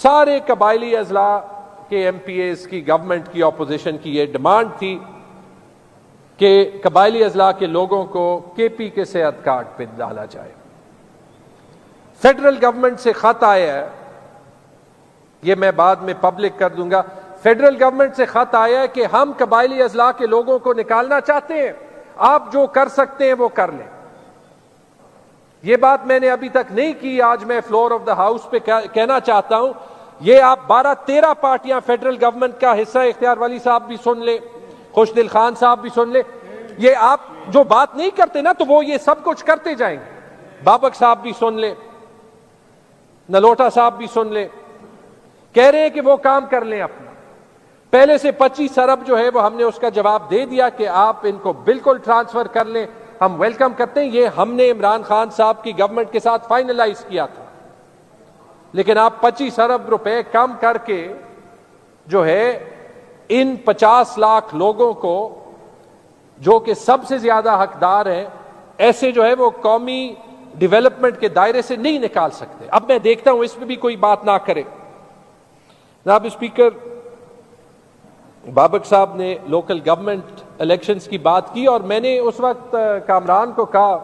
سارے قبائلی اضلاع کے ایم پی ایز کی گورنمنٹ کی اپوزیشن کی یہ ڈیمانڈ تھی کہ قبائلی اضلاع کے لوگوں کو کے پی کے صحت کارڈ پہ ڈالا جائے. فیڈرل گورنمنٹ سے خط آیا ہے, یہ میں بعد میں پبلک کر دوں گا. فیڈرل گورنمنٹ سے خط آیا ہے کہ ہم قبائلی اضلاع کے لوگوں کو نکالنا چاہتے ہیں, آپ جو کر سکتے ہیں وہ کر لیں. یہ بات میں نے ابھی تک نہیں کی, آج میں فلور آف دا ہاؤس پہ کہنا چاہتا ہوں. یہ آپ 12-13 پارٹیاں فیڈرل گورنمنٹ کا حصہ, اختیار والی صاحب بھی سن لے, خوش دل خان صاحب بھی سن لے, یہ آپ جو بات نہیں کرتے نا تو وہ یہ سب کچھ کرتے جائیں گے. بابک صاحب بھی سن لے, نلوٹا صاحب بھی سن لے, کہہ رہے ہیں کہ وہ کام کر لیں اپنا. پہلے سے 25 ارب جو ہے وہ ہم نے اس کا جواب دے دیا کہ آپ ان کو بالکل ٹرانسفر کر لیں, ہم ویلکم کرتے ہیں. یہ ہم نے عمران خان صاحب کی گورنمنٹ کے ساتھ فائنلائز کیا تھا, لیکن آپ 25 ارب روپے کم کر کے جو ہے ان 50 لاکھ لوگوں کو جو کہ سب سے زیادہ حقدار ہیں, ایسے جو ہے وہ قومی ڈیولپمنٹ کے دائرے سے نہیں نکال سکتے. اب میں دیکھتا ہوں اس پہ بھی کوئی بات نہ کرے. جناب اسپیکر, بابک صاحب نے لوکل گورنمنٹ الیکشنز کی بات کی, اور میں نے اس وقت کامران کو کہا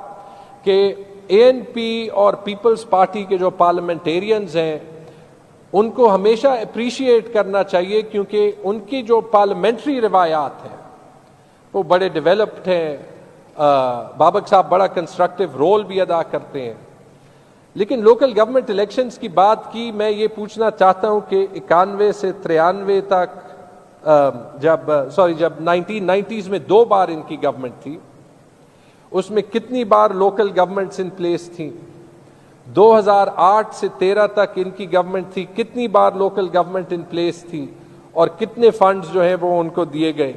کہ اے این پی اور پیپلز پارٹی کے جو پارلیمنٹیرینز ہیں ان کو ہمیشہ اپریشیٹ کرنا چاہیے, کیونکہ ان کی جو پارلیمنٹری روایات ہیں وہ بڑے ڈیولپڈ ہیں. بابک صاحب بڑا کنسٹرکٹیو رول بھی ادا کرتے ہیں. لیکن لوکل گورنمنٹ الیکشنز کی بات کی, میں یہ پوچھنا چاہتا ہوں کہ 91 سے 93 تک جب 1990s میں 2 بار ان کی گورنمنٹ تھی, اس میں کتنی بار لوکل گورنمنٹس ان پلیس تھیں؟ 2008 سے 13 تک ان کی گورنمنٹ تھی, کتنی بار لوکل گورنمنٹ ان پلیس تھی, اور کتنے فنڈز جو ہیں وہ ان کو دیے گئے؟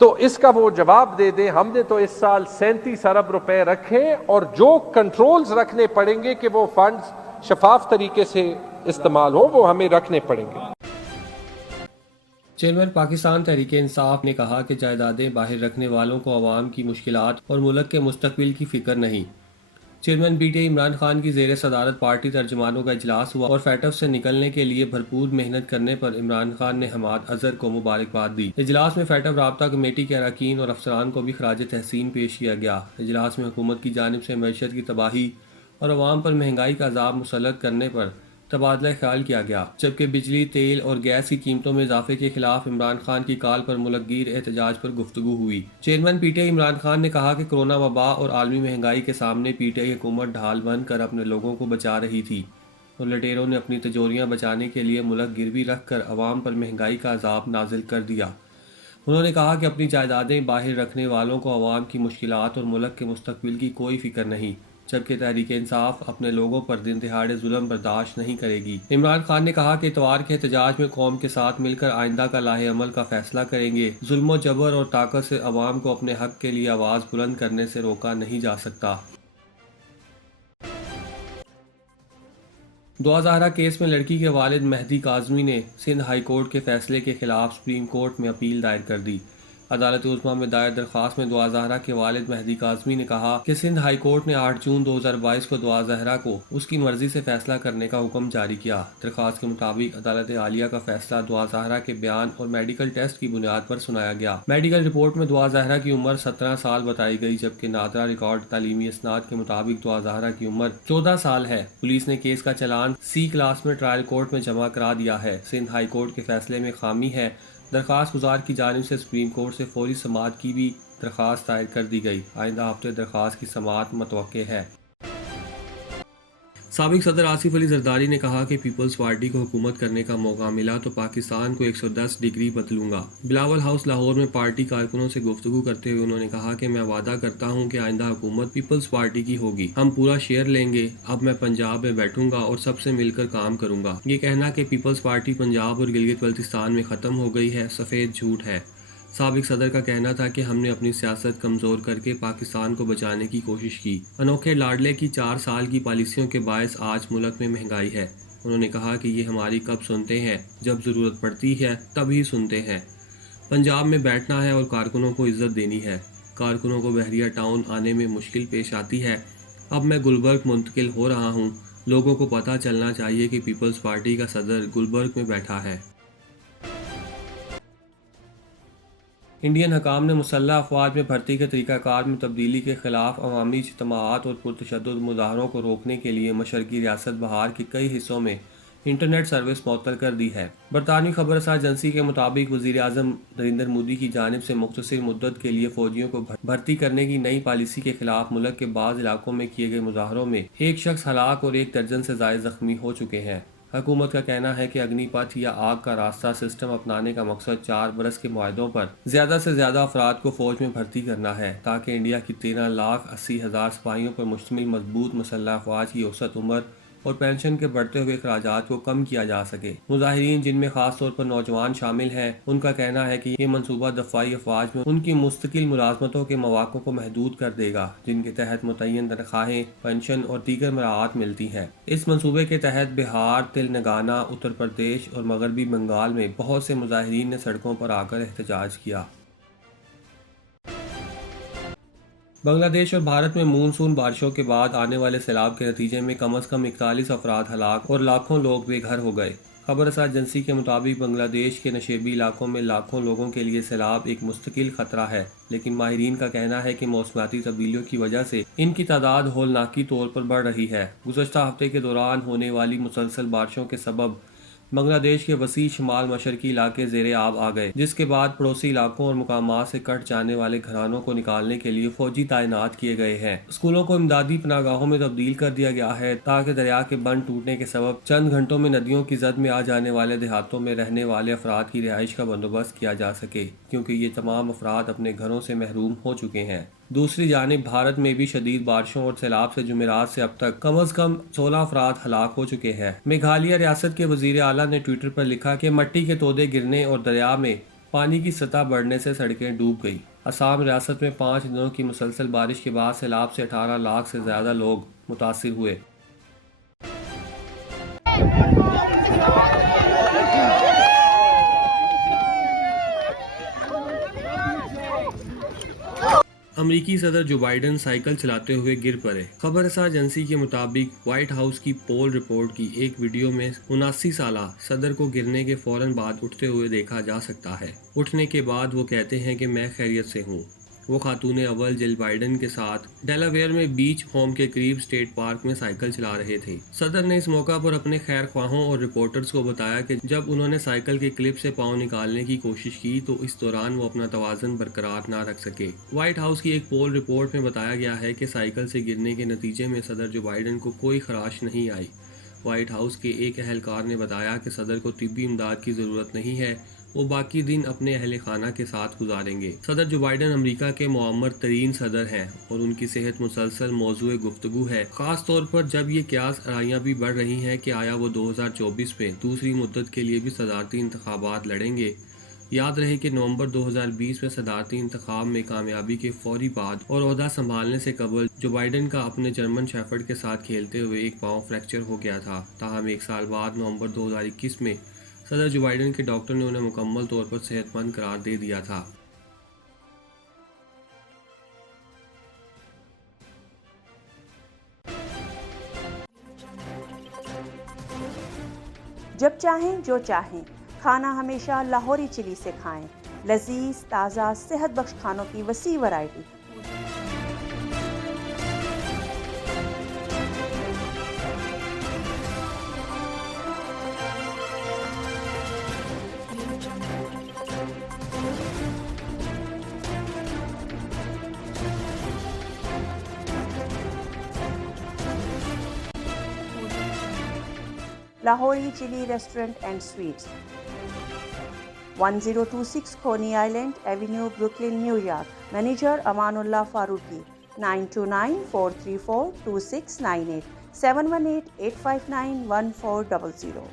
تو اس کا وہ جواب دے دیں. ہم نے تو اس سال 37 ارب روپے رکھے, اور جو کنٹرولز رکھنے پڑیں گے کہ وہ فنڈز شفاف طریقے سے استعمال ہو, وہ ہمیں رکھنے پڑیں گے. چیئرمین پاکستان تحریک انصاف نے کہا کہ جائیدادیں باہر رکھنے والوں کو عوام کی مشکلات اور ملک کے مستقبل کی فکر نہیں. Chairman P T I Imran Khan کی زیر صدارت پارٹی ترجمانوں کا اجلاس ہوا, اور فیٹف سے نکلنے کے لیے بھرپور محنت کرنے پر عمران خان نے حماد اظہر کو مبارکباد دی. اجلاس میں فیٹف رابطہ کمیٹی کے اراکین اور افسران کو بھی خراج تحسین پیش کیا گیا. اجلاس میں حکومت کی جانب سے معیشت کی تباہی اور عوام پر مہنگائی کا عذاب مسلط کرنے پر تبادلہ خیال کیا گیا, جبکہ بجلی, تیل اور گیس کی قیمتوں میں اضافے کے خلاف عمران خان کی کال پر ملک گیر احتجاج پر گفتگو ہوئی. Chairman P T I Imran Khan نے کہا کہ کرونا وبا اور عالمی مہنگائی کے سامنے پی ٹی آئی حکومت ڈھال بن کر اپنے لوگوں کو بچا رہی تھی, اور لٹیروں نے اپنی تجوریاں بچانے کے لیے ملک گروی رکھ کر عوام پر مہنگائی کا عذاب نازل کر دیا. انہوں نے کہا کہ اپنی جائیدادیں باہر رکھنے والوں کو عوام کی مشکلات اور ملک کے مستقبل کی کوئی فکر نہیں, جبکہ تحریک انصاف اپنے لوگوں پر دن دہاڑے ظلم برداشت نہیں کرے گی. عمران خان نے کہا کہ اتوار کے احتجاج میں قوم کے ساتھ مل کر آئندہ کا لاہ عمل کا فیصلہ کریں گے. ظلم و جبر اور طاقت سے عوام کو اپنے حق کے لیے آواز بلند کرنے سے روکا نہیں جا سکتا. دعا زہرا کیس میں لڑکی کے والد مہدی کاظمی نے سندھ ہائی کورٹ کے فیصلے کے خلاف سپریم کورٹ میں اپیل دائر کر دی. عدالت عظمیٰ میں دائر درخواست میں دعا زہرا کے والد مہدی کاظمی نے کہا کہ سندھ ہائی کورٹ نے 8 جون 2022 کو دعا زہرا کو اس کی مرضی سے فیصلہ کرنے کا حکم جاری کیا. درخواست کے مطابق عدالت عالیہ کا فیصلہ دعا زہرا کے بیان اور میڈیکل ٹیسٹ کی بنیاد پر سنایا گیا. میڈیکل رپورٹ میں دعا زہرا کی عمر 17 سال بتائی گئی, جبکہ نادرا ریکارڈ تعلیمی اسناد کے مطابق دعا زہرا کی عمر 14 سال ہے. پولیس نے کیس کا چلان C کلاس میں ٹرائل کورٹ میں جمع کرا دیا ہے. سندھ ہائی کورٹ کے فیصلے میں خامی ہے. درخواست گزار کی جانب سے سپریم کورٹ سے فوری سماعت کی بھی درخواست دائر کر دی گئی. آئندہ ہفتے درخواست کی سماعت متوقع ہے. سابق صدر آصف علی زرداری نے کہا کہ پیپلز پارٹی کو حکومت کرنے کا موقع ملا تو پاکستان کو 110 ڈگری بدلوں گا. بلاول ہاؤس لاہور میں پارٹی کارکنوں سے گفتگو کرتے ہوئے انہوں نے کہا کہ میں وعدہ کرتا ہوں کہ آئندہ حکومت پیپلز پارٹی کی ہوگی. ہم پورا شیئر لیں گے. اب میں پنجاب میں بیٹھوں گا اور سب سے مل کر کام کروں گا. یہ کہنا کہ پیپلز پارٹی پنجاب اور گلگت بلتستان میں ختم ہو گئی ہے سفید جھوٹ ہے. سابق صدر کا کہنا تھا کہ ہم نے اپنی سیاست کمزور کر کے پاکستان کو بچانے کی کوشش کی. انوکھے لاڈلے کی 4 سال کی پالیسیوں کے باعث آج ملک میں مہنگائی ہے. انہوں نے کہا کہ یہ ہماری کب سنتے ہیں, جب ضرورت پڑتی ہے تب ہی سنتے ہیں. پنجاب میں بیٹھنا ہے اور کارکنوں کو عزت دینی ہے. کارکنوں کو بحریہ ٹاؤن آنے میں مشکل پیش آتی ہے. اب میں گلبرگ منتقل ہو رہا ہوں. لوگوں کو پتہ چلنا چاہیے کہ پیپلز پارٹی کا صدر گلبرگ میں بیٹھا ہے۔ انڈین حکام نے مسلح افواج میں بھرتی کے طریقہ کار میں تبدیلی کے خلاف عوامی اجتماعات اور پرتشدد مظاہروں کو روکنے کے لیے مشرقی ریاست بہار کے کئی حصوں میں انٹرنیٹ سروس معطل کر دی ہے۔ برطانوی خبر رساں ایجنسی کے مطابق وزیر اعظم نریندر مودی کی جانب سے مختصر مدت کے لیے فوجیوں کو بھرتی کرنے کی نئی پالیسی کے خلاف ملک کے بعض علاقوں میں کیے گئے مظاہروں میں ایک شخص ہلاک اور 1 درجن سے زائد زخمی ہو چکے ہیں۔ حکومت کا کہنا ہے کہ اگنی پتھ یا آگ کا راستہ سسٹم اپنانے کا مقصد 4 برس کے معاہدوں پر زیادہ سے زیادہ افراد کو فوج میں بھرتی کرنا ہے تاکہ انڈیا کی 13,80,000 سپاہیوں پر مشتمل مضبوط مسلح افواج کی اوسط عمر اور پینشن کے بڑھتے ہوئے اخراجات کو کم کیا جا سکے۔ مظاہرین جن میں خاص طور پر نوجوان شامل ہیں، ان کا کہنا ہے کہ یہ منصوبہ دفاعی افواج میں ان کی مستقل ملازمتوں کے مواقع کو محدود کر دے گا جن کے تحت متعین تنخواہیں، پینشن اور دیگر مراعات ملتی ہیں۔ اس منصوبے کے تحت بہار، تلنگانہ، اتر پردیش اور مغربی بنگال میں بہت سے مظاہرین نے سڑکوں پر آ کر احتجاج کیا۔ بنگلہ دیش اور بھارت میں مونسون بارشوں کے بعد آنے والے سیلاب کے نتیجے میں کم از کم 41 افراد ہلاک اور لاکھوں لوگ بے گھر ہو گئے۔ خبر رساں ایجنسی کے مطابق بنگلہ دیش کے نشیبی علاقوں میں لاکھوں لوگوں کے لیے سیلاب ایک مستقل خطرہ ہے، لیکن ماہرین کا کہنا ہے کہ موسمیاتی تبدیلیوں کی وجہ سے ان کی تعداد ہولناکی طور پر بڑھ رہی ہے۔ گزشتہ ہفتے کے دوران ہونے والی مسلسل بارشوں کے سبب بنگلہ دیش کے وسیع شمال مشرقی علاقے زیر آب آ گئے، جس کے بعد پڑوسی علاقوں اور مقامات سے کٹ جانے والے گھرانوں کو نکالنے کے لیے فوجی تعینات کیے گئے ہیں۔ اسکولوں کو امدادی پناہ گاہوں میں تبدیل کر دیا گیا ہے تاکہ دریا کے بند ٹوٹنے کے سبب چند گھنٹوں میں ندیوں کی زد میں آ جانے والے دیہاتوں میں رہنے والے افراد کی رہائش کا بندوبست کیا جا سکے، کیونکہ یہ تمام افراد اپنے گھروں سے محروم ہو چکے ہیں۔ دوسری جانب بھارت میں بھی شدید بارشوں اور سیلاب سے جمعرات سے اب تک کم از کم 16 افراد ہلاک ہو چکے ہیں۔ میگھالیہ ریاست کے وزیر اعلیٰ نے ٹویٹر پر لکھا کہ مٹی کے تودے گرنے اور دریا میں پانی کی سطح بڑھنے سے سڑکیں ڈوب گئی۔ آسام ریاست میں 5 دنوں کی مسلسل بارش کے بعد سیلاب سے 18 لاکھ سے زیادہ لوگ متاثر ہوئے۔ امریکی صدر جو بائیڈن سائیکل چلاتے ہوئے گر پڑے۔ خبر رساں ایجنسی کے مطابق وائٹ ہاؤس کی پول رپورٹ کی ایک ویڈیو میں 79 سالہ صدر کو گرنے کے فوراً بعد اٹھتے ہوئے دیکھا جا سکتا ہے۔ اٹھنے کے بعد وہ کہتے ہیں کہ میں خیریت سے ہوں۔ وہ خاتون اول جل بائیڈن کے ساتھ ڈیلاویئر میں بیچ ہوم کے قریب اسٹیٹ پارک میں سائیکل چلا رہے تھے۔ صدر نے اس موقع پر اپنے خیر خواہوں اور رپورٹرز کو بتایا کہ جب انہوں نے سائیکل کے کلپ سے پاؤں نکالنے کی کوشش کی تو اس دوران وہ اپنا توازن برقرار نہ رکھ سکے۔ وائٹ ہاؤس کی ایک پول رپورٹ میں بتایا گیا ہے کہ سائیکل سے گرنے کے نتیجے میں صدر جو بائیڈن کو کوئی خراش نہیں آئی۔ وائٹ ہاؤس کے ایک اہلکار نے بتایا کہ صدر کو طبی امداد کی ضرورت نہیں ہے، وہ باقی دن اپنے اہل خانہ کے ساتھ گزاریں گے۔ صدر جو بائیڈن امریکہ کے معمر ترین صدر ہیں اور ان کی صحت مسلسل موضوع گفتگو ہے، خاص طور پر جب یہ قیاس آرائیاں بھی بڑھ رہی ہیں کہ آیا وہ 2024 میں دوسری مدت کے لیے بھی صدارتی انتخابات لڑیں گے۔ یاد رہے کہ نومبر 2020 میں صدارتی انتخاب میں کامیابی کے فوری بعد اور عہدہ سنبھالنے سے قبل جو بائیڈن کا اپنے جرمن شیفرڈ کے ساتھ کھیلتے ہوئے ایک پاؤں فریکچر ہو گیا تھا، تاہم 1 سال بعد نومبر 2021 میں صدر جو بائیڈن کے ڈاکٹر نے انہیں مکمل طور پر صحت مند قرار دے دیا تھا۔ جب چاہیں جو چاہیں، کھانا ہمیشہ لاہوری چلی سے کھائیں۔ لذیذ، تازہ، صحت بخش کھانوں کی وسیع variety. Lahori chilli restaurant and sweets, 1026 Coney island avenue, Brooklyn, New York. Manager Amanullah Farooqui, 9294342698، 718-859-1400۔